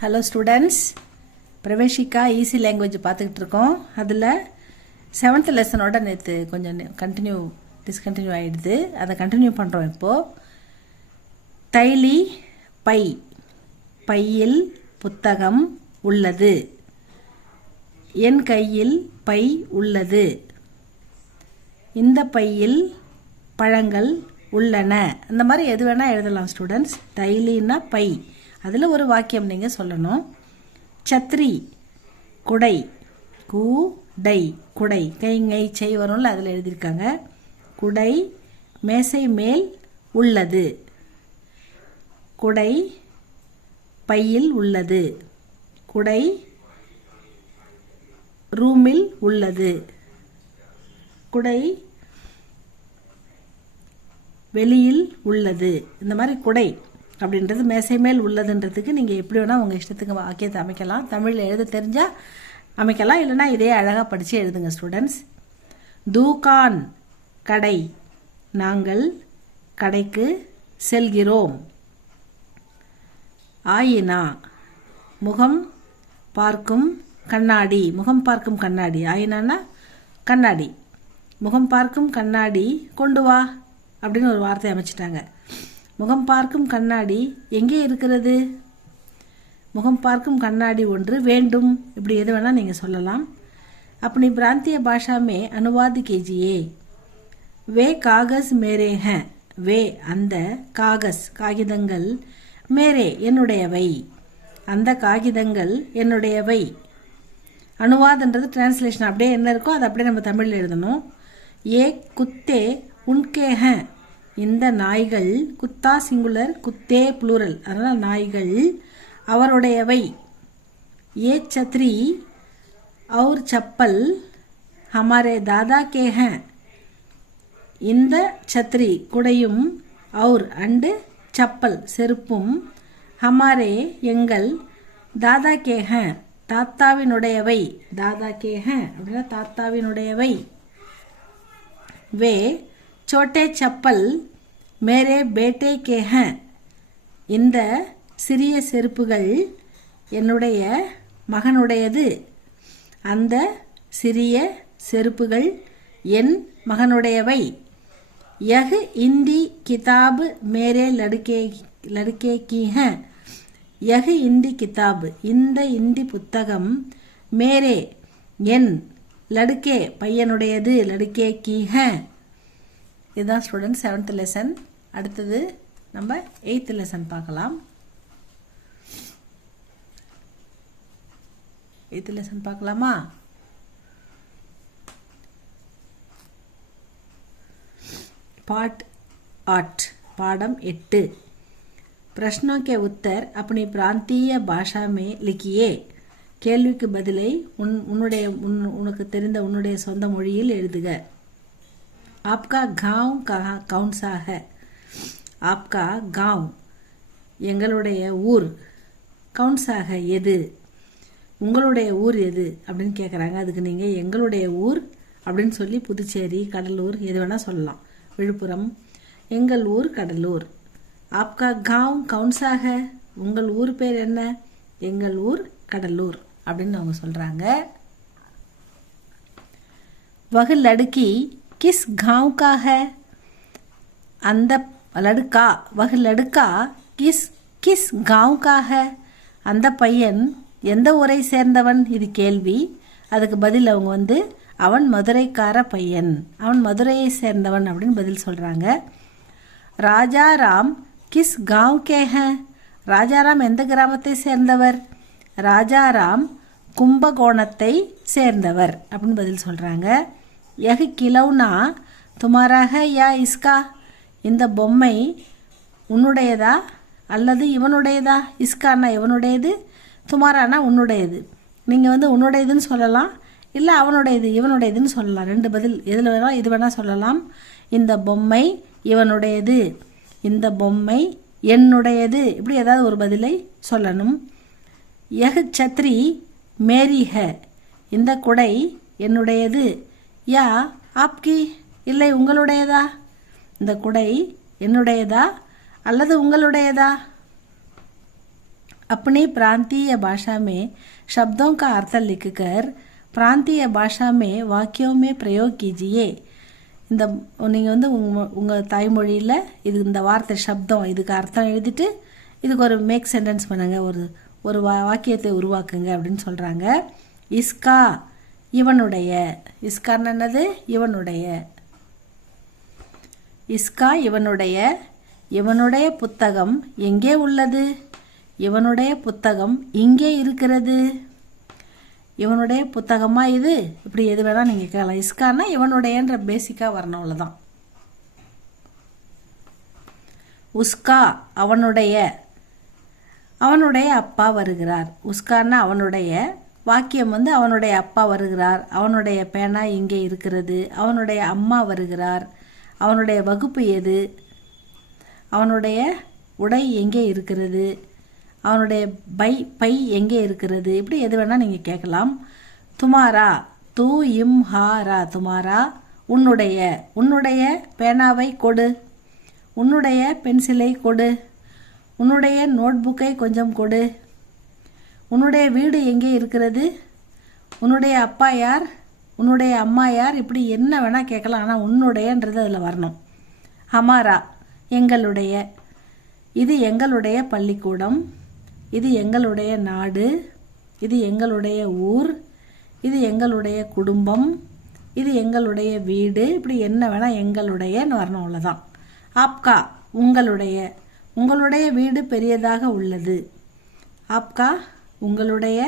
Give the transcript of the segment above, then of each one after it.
Hello students, Praveshika easy language பார்த்துக்கிட்டு இருக்கோம். அதில் 7th லெசனோட நேற்று கொஞ்சம் டிஸ்கண்டினியூ ஆகிடுது. அதை கண்டினியூ பண்ணுறோம். இப்போது தைலி பை, பையில் புத்தகம் உள்ளது. என் கையில் பை உள்ளது. இந்த பையில் பழங்கள் உள்ளன. இந்த மாதிரி எது வேணால் எழுதலாம் ஸ்டூடெண்ட்ஸ். தைலின்னா பை, அதில் ஒரு வாக்கியம் நீங்கள் சொல்லணும். சத்ரி குடை, குடை குடை கைங்கை செய் வரும்ல, அதில் எழுதியிருக்காங்க. குடை மேசை மேல் உள்ளது. குடை பையில் உள்ளது. குடை ரூமில் உள்ளது. குடை வெளியில் உள்ளது. இந்த மாதிரி குடை அப்படின்றது மேசை மேல் உள்ளதுன்றதுக்கு நீங்கள் எப்படி வேணால் உங்கள் இஷ்டத்துக்கு வாக்கியத்தை அமைக்கலாம். தமிழில் எழுத தெரிஞ்சால் அமைக்கலாம், இல்லைனா இதே அழகாக படித்து எழுதுங்க ஸ்டூடெண்ட்ஸ். தூகான் கடை, நாங்கள் கடைக்கு செல்கிறோம். ஆயினா முகம் பார்க்கும் கண்ணாடி, முகம் பார்க்கும் கண்ணாடி. ஆயினான்னா கண்ணாடி. முகம் பார்க்கும் கண்ணாடி கொண்டு வா அப்படின்னு ஒரு வார்த்தை அமைச்சிட்டாங்க. முகம் பார்க்கும் கண்ணாடி எங்கே இருக்கிறது? முகம் பார்க்கும் கண்ணாடி ஒன்று வேண்டும். இப்படி எது வேணால் நீங்கள் சொல்லலாம். अपनी प्रांतीय भाषा में अनुवाद कीजिए. वे कागज मेरे हैं. वे அந்த காகஸ் காகிதங்கள், மேரே என்னுடையவை, அந்த காகிதங்கள் என்னுடையவை. அனுவாதன்றது டிரான்ஸ்லேஷன். அப்படியே என்ன இருக்கோ அதை அப்படியே நம்ம தமிழில் எழுதணும். ஏ குத்தே உன்கே ஹேன், இந்த நாய்கள், குத்தா சிங்குலர், குத்தே புளூரல், அதனால் நாய்கள் அவருடையவை. ஏ சத்ரி और சப்பல் हमारे दादा के हैं, இந்த சத்ரி குடையும், और அண்டு சப்பல் செருப்பும், हमारे எங்கள், दादा के हैं தாத்தாவினுடையவை. दादा के हैं அப்படின்னா தாத்தாவினுடையவை. वे छोटे चप्पल मेरे बेटे के हैं, இந்த சிறிய செருப்புகள் என்னுடைய மகனுடையது. அந்த சிறிய செருப்புகள் என் மகனுடையவை. यह हिंदी किताब मेरे लड़के की है. यह हिंदी किताब, இந்த இந்தி புத்தகம், மேரே என், லடுக்கே பையனுடையது, லடுக்கே கி ஹே. இதுதான் ஸ்டூடெண்ட் 7th லெசன். அடுத்தது நம்ம 8th லெசன் பார்க்கலாம். 8th லெசன் பார்க்கலாமா? पाठ 8, पाठम 8. प्रश्नों के उत्तर अपनी प्रांतीय भाषा में लिखिए. கேள்விக்கு பதிலை உனக்கு தெரிந்த உன்னுடைய சொந்த மொழியில் எழுதுக. आपका गांव कहाँ कौन सा है? आपका गांव எங்களுடைய ஊர், कौन सा है எது, உங்களுடைய ஊர் எது அப்படின்னு கேட்குறாங்க. அதுக்கு நீங்கள் எங்களுடைய ஊர் அப்படின்னு சொல்லி புதுச்சேரி, கடலூர் எது வேணால் சொல்லலாம். விழுப்புரம், எங்கள் ஊர் கடலூர். आपका गांव कौन सा है, உங்கள் ஊர் பேர் என்ன? எங்கள் ஊர் கடலூர் அப்படின்னு அவங்க சொல்கிறாங்க. वह लड़की किस गांव का है? அந்த லடுக்கா, वह लड़का किस गांव का है? அந்த பையன் எந்த ஊரை சேர்ந்தவன்? இது கேள்வி. அதுக்கு பதில் அவங்க அவன் மதுரைக்கார பையன், அவன் மதுரையை சேர்ந்தவன் அப்படின்னு பதில் சொல்கிறாங்க. ராஜாராம் கிஸ் காவ் கே ஹே? ராஜாராம் எந்த கிராமத்தை சேர்ந்தவர்? ராஜாராம் கும்பகோணத்தை சேர்ந்தவர் அப்படின்னு பதில் சொல்கிறாங்க. யஹ் கிலௌனா துமாரா ஹை யா இஸ்கா? இந்த பொம்மை உன்னுடையதா அல்லது இவனுடையதா? இஸ்கானா இவனுடையது, துமாரானா உன்னுடையது. நீங்கள் உன்னுடையதுன்னு சொல்லலாம், இல்லை அவனுடையது இவனுடையதுன்னு சொல்லலாம். ரெண்டு பதில் எதில் வேணால் இது வேணால் சொல்லலாம். இந்த பொம்மை இவனுடையது, இந்த பொம்மை என்னுடையது, இப்படி ஏதாவது ஒரு பதிலை சொல்லணும். யஹ் சத்ரி மேரி ஹே, இந்த குடை என்னுடையது. யா ஆப்கி, இல்லை உங்களுடையதா? இந்த குடை என்னுடையதா அல்லது உங்களுடையதா? अपनी प्रांतीय भाषा में शब्दों का अर्थ लिखकर प्रांतीय भाषा में वाक्यों में प्रयोग कीजिए. இந்த நீங்கள் வந்து உங்கள் தாய்மொழியில் இது இந்த வார்த்தை சப்தம் இதுக்கு அர்த்தம் எழுதிட்டு இதுக்கு ஒரு மேக் சென்டென்ஸ் பண்ணுங்கள், ஒரு வாக்கியத்தை உருவாக்குங்க அப்படின்னு சொல்கிறாங்க. இஸ்கா இவனுடைய, இஸ்கான்னு என்னது இவனுடைய, இஸ்கா இவனுடைய, இவனுடைய புத்தகம் எங்கே உள்ளது, இவனுடைய புத்தகம் இங்கே இருக்கிறது. இவனுடைய புத்தகமா இது, இப்படி எது வேணால் நீங்கள் கேட்கலாம். இஸ்கான்னா இவனுடையன்ற பேசிக்காக வரணும், அவ்வளோதான். உஸ்கா அவனுடைய, அவனுடைய அப்பா வருகிறார். உஸ்கான்னா அவனுடைய, வாக்கியம் வந்து அவனுடைய அப்பா வருகிறார், அவனுடைய பேனா இங்கே இருக்கிறது, அவனுடைய அம்மா வருகிறார், அவனுடைய வகுப்பு எது, அவனுடைய உடை எங்கே இருக்கிறது, அவனுடைய பை எங்கே இருக்கிறது, இப்படி எது வேணால் நீங்கள் கேட்கலாம். துமாரா தூ இம் ஹாரா துமாரா, உன்னுடைய, உன்னுடைய பேனாவை கொடு, உன்னுடைய பென்சிலை கொடு, உன்னுடைய நோட்புக்கை கொஞ்சம் கொடு, உன்னுடைய வீடு எங்கே இருக்கிறது, உன்னுடைய அப்பா யார், உன்னுடைய அம்மா யார், இப்படி என்ன வேணால் கேட்கலாம். ஆனால் உன்னுடையன்றது அதில் வரணும். ஹமாரா எங்களுடைய, இது எங்களுடைய பள்ளிக்கூடம், இது எங்களுடைய நாடு, இது எங்களுடைய ஊர், இது எங்களுடைய குடும்பம், இது எங்களுடைய வீடு, இப்படி என்ன வேணால் எங்களுடையன்னு வரணும், அவ்வளோதான். ஆப்கா உங்களுடைய, உங்களுடைய வீடு பெரியதாக உள்ளது. ஆப்கா உங்களுடைய,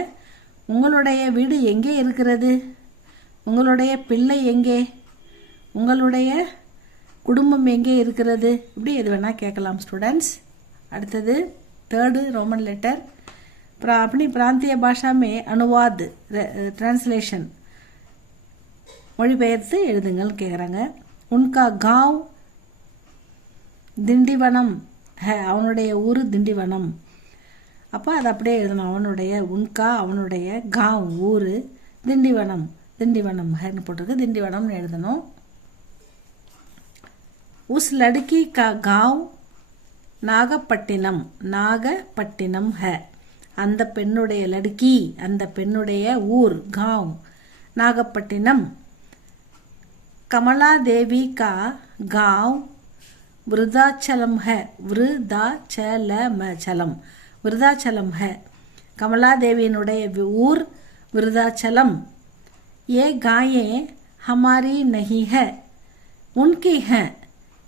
உங்களுடைய வீடு எங்கே இருக்கிறது, உங்களுடைய பிள்ளை எங்கே, உங்களுடைய குடும்பம் எங்கே இருக்கிறது, இப்படி எது வேணால் கேட்கலாம் ஸ்டூடெண்ட்ஸ். அடுத்தது தேர்டு रोमन लेटर. अपनी प्रांतीय भाषा में अनुवाद ट्रांसलेशन மொழிபெயர்த்து எழுதுங்கள் கேட்குறாங்க. உன்கா காவ் திண்டிவனம் ஹே, அவனுடைய ஊர் திண்டிவனம். அப்போ அதை அப்படியே எழுதணும். அவனுடைய, உன்கா அவனுடைய, காவ் ஊர், திண்டிவனம் திண்டிவனம் ஹேன்னு போட்டிருக்கு, திண்டிவனம்னு எழுதணும். உஸ் லடுக்கி கா காவ் நாகப்பட்டினம், நாகப்பட்டினம் ஹே. அந்த பெண்ணுடைய, லடுக்கி அந்த பெண்ணுடைய ஊர், காவ் நாகப்பட்டினம். கமலா தேவி கா गांव वृद्धाचलम है, वृद्धाचलम वृद्धाचलम है. कमला देवीनुடைய ஊர் விருதாச்சலம். ये गायें हमारी नहीं है, उनकी हैं.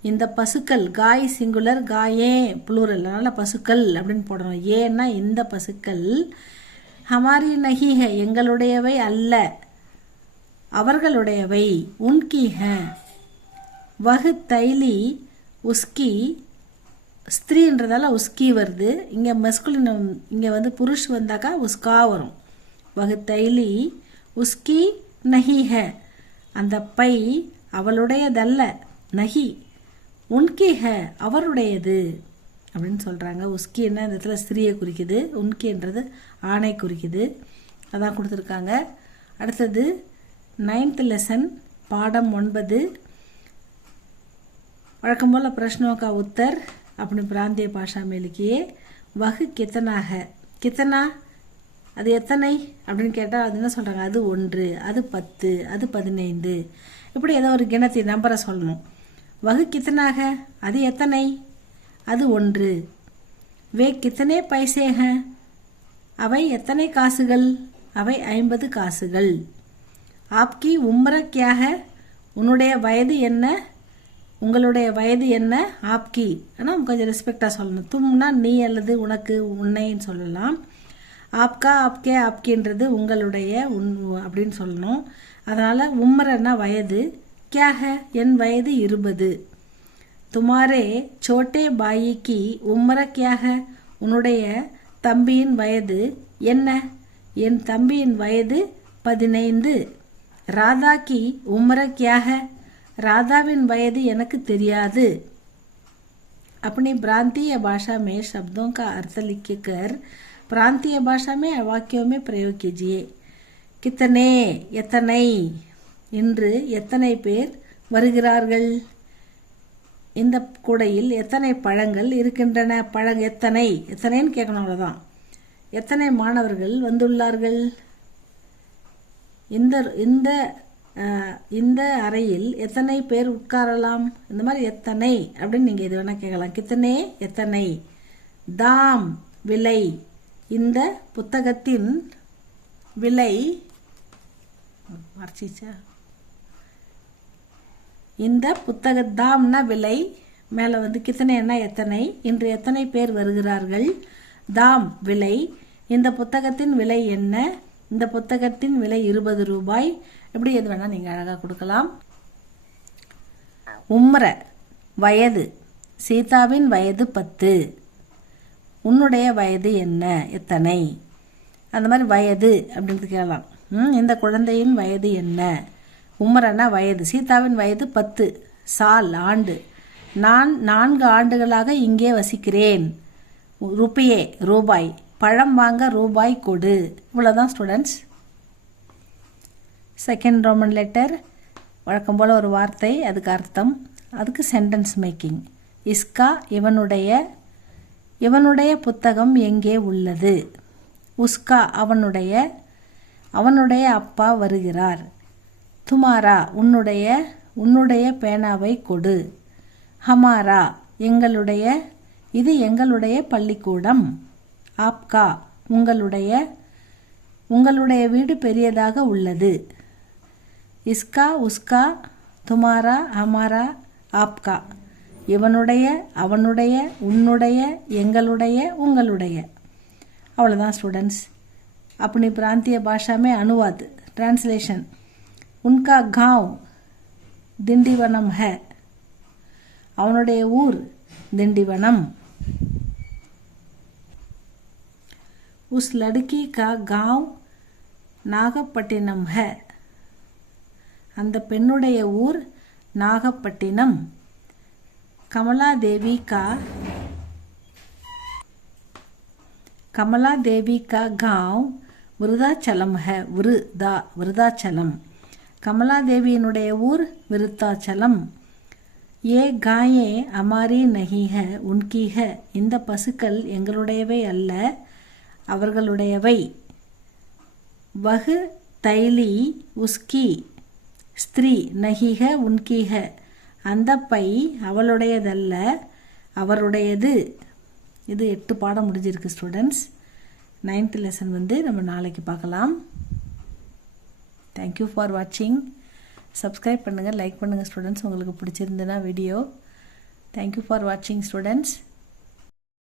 இந்த பசுக்கள், காய் சிங்குலர், காயே புளூரல், அதனால் பசுக்கள் அப்படின்னு போடணும். ஏன்னா இந்த பசுக்கள் ஹமாரி நஹி ஹே எங்களுடையவை அல்ல, அவர்களுடையவை. உன்கி ஹே. வஹ் தைலி உஸ்கி, ஸ்திரீன்றதால உஸ்கி வருது. இங்கே மஸ்குலின், இங்கே வந்து புருஷ் வந்தாக்கா உஸ்கா வரும். வஹ் தைலி உஸ்கி நஹி ஹே, அந்த பை அவளுடையதல்ல, நஹி. உன்கி ஹே அவருடையது அப்படின்னு சொல்கிறாங்க. உஸ்கி என்ன இந்த இடத்துல ஸ்திரீயை குறிக்குது, உன்கின்றது ஆணை குறிக்குது. அதான் கொடுத்துருக்காங்க. அடுத்தது 9th லெசன் பாடம் 9. वழக்கம் போல் प्रश्नों का उत्तर अपनी प्रांतीय भाषा में लिखिए. वह कितना है, कितना அது எத்தனை அப்படின்னு கேட்டால் அது என்ன சொல்கிறாங்க, அது 1, அது 10, அது 15, இப்படி ஏதோ ஒரு கிணத்தி நம்பரை சொல்லணும். வகு கித்தனாக அது எத்தனை, அது 1. வே கித்தனை பைசே ஹே, அவை எத்தனை காசுகள், அவை 50 காசுகள். ஆப்கி உம்ர கியா ஹே, உன்னுடைய வயது என்ன, உங்களுடைய வயது என்ன. ஆப்கி ஆனால் கொஞ்சம் ரெஸ்பெக்டாக சொல்லணும். தும்னா நீ அல்லது உனக்கு, உன்னைன்னு சொல்லலாம். ஆப்கா ஆப்கே ஆப்கின்றது உங்களுடைய, அப்படின்னு சொல்லணும். அதனால் உம்ரன்னா வயது, क्या है என் வயது 20. तुम्हारे छोटे भाई की उम्र क्या है, உன்னுடைய தம்பியின் வயது என்ன, என் தம்பியின் வயது 15. ராதா की उम्र क्या है, ராதாவின் வயது எனக்கு தெரியாது. अपनी प्रांतीय भाषा में शब्दों का अर्थ लिखकर प्रांतीय भाषा में वाक्यों में प्रयोग कीजिए. कितने எத்தனை, இன்று எத்தனை பேர் வருகிறார்கள், இந்த கூடையில் எத்தனை பழங்கள் இருக்கின்றன, எத்தனை, எத்தனைன்னு கேட்கணும், அவ்வளோதான். எத்தனை மாணவர்கள் வந்துள்ளார்கள்? இந்த இந்த இந்த அறையில் எத்தனை பேர் உட்காரலாம்? இந்த மாதிரி எத்தனை அப்படின்னு நீங்கள் எது வேணால் கேட்கலாம். கித்தனே எத்தனை. தாம் விலை. இந்த புத்தகத்தின் விலை மறைச்சிச்சா? இந்த புத்தக தாம்னா விலை, மேலே வந்து கித்தனைன்னா எத்தனை. இன்று எத்தனை பேர் வருகிறார்கள்? தாம் விலை. இந்த புத்தகத்தின் விலை என்ன? இந்த புத்தகத்தின் விலை 20 ரூபாய். எப்படி எது வேணால் நீங்கள் அழகாக கொடுக்கலாம். உம்ர வயது. சீதாவின் வயது 10. உன்னுடைய வயது என்ன? எத்தனை? அந்த மாதிரி வயது அப்படின்றது கேட்கலாம். இந்த குழந்தையின் வயது என்ன? உம்ரனா வயது. சீதாவின் வயது 10. சால் ஆண்டு. நான் 4 ஆண்டுகளாக இங்கே வசிக்கிறேன். ருப்பியே ரூபாய். பழம் வாங்க ரூபாய் கொடு. இவ்வளோதான் ஸ்டூடெண்ட்ஸ். செகண்ட் ரோமன் லெட்டர் வழக்கம் போல் ஒரு வார்த்தை, அதுக்கு அர்த்தம், அதுக்கு சென்டென்ஸ் மேக்கிங். இஸ்கா இவனுடைய. இவனுடைய புத்தகம் எங்கே உள்ளது? உஸ்கா அவனுடைய. அவனுடைய அப்பா வருகிறார். துமாரா உன்னுடைய. உன்னுடைய பேனாவை கொடு. ஹமாரா எங்களுடைய. இது எங்களுடைய பள்ளிக்கூடம். ஆப்கா உங்களுடைய. உங்களுடைய வீடு பெரியதாக உள்ளது. இஸ்கா உஸ்கா துமாரா ஹமாரா ஆப்கா. இவனுடைய, அவனுடைய, உன்னுடைய, எங்களுடைய, உங்களுடைய. அவ்வளோதான் ஸ்டூडेंट्स. अपनी प्रांतीय भाषा में अनुवाद ट्रांसलेशन. उनका गांव दिंडीवनम है. அவனுடைய ஊர் திண்டிவனம். उस लड़की का गांव नागपट्टिनम है. அந்த பெண்ணுடைய ஊர் நாகப்பட்டினம். कमला देवी का गांव விருதாச்சலம் है. விருதாச்சலம். கமலா தேவியினுடைய ஊர் விருத்தாச்சலம். ये गायें हमारी नहीं है उनकी है. இந்த பசுக்கள் எங்களுடையவை அல்ல, அவர்களுடையவை. வஹ் தைலி உஸ்கி ஸ்திரீ நஹி है உன்கி है. அந்த பை அவளுடையதல்ல, அவருடையது. இது 8 பாடம் முடிஞ்சிருக்கு ஸ்டூடெண்ட்ஸ். 9th லெசன் வந்து நம்ம நாளைக்கு பார்க்கலாம். தேங்க்யூ ஃபார் வாட்சிங். சப்ஸ்கிரைப் பண்ணுங்கள், லைக் பண்ணுங்கள் ஸ்டூடெண்ட்ஸ் உங்களுக்கு பிடிச்சிருந்ததுன்னா வீடியோ. தேங்க்யூ ஃபார் வாட்சிங் ஸ்டூடெண்ட்ஸ்.